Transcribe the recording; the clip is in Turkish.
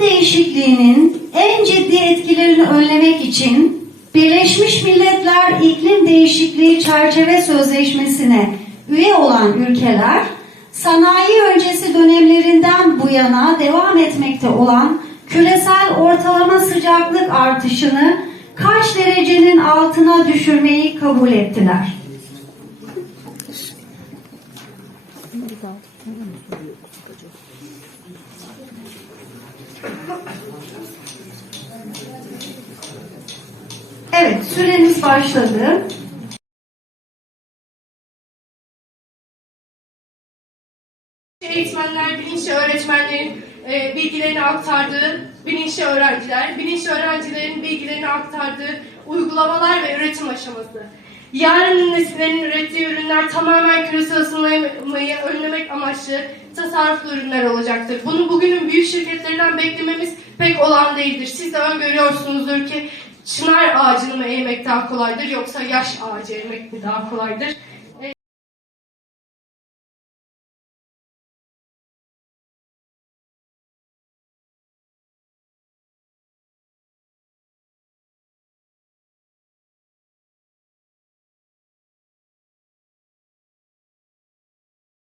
değişikliğinin en ciddi etkilerini önlemek için Birleşmiş Milletler İklim Değişikliği Çerçeve Sözleşmesi'ne üye olan ülkeler sanayi öncesi dönemlerinden bu yana devam etmekte olan küresel ortalama sıcaklık artışını kaç derecenin altına düşürmeyi kabul ettiler. Evet, süreniz başladı. Eğitmenler, bilinçli öğretmenlerin e, bilgilerini aktardığı, bilinçli öğrenciler, bilinçli öğrencilerin bilgilerini aktardığı uygulamalar ve üretim aşaması. Yarının nesillerinin ürettiği ürünler tamamen küresel ısınmayı önlemek amaçlı tasarruflu ürünler olacaktır. Bunu bugünün büyük şirketlerinden beklememiz pek olan değildir. Siz de öngörüyorsunuzdur ki çınar ağacını mı eğmek daha kolaydır yoksa yaş ağacı eğmek mi daha kolaydır?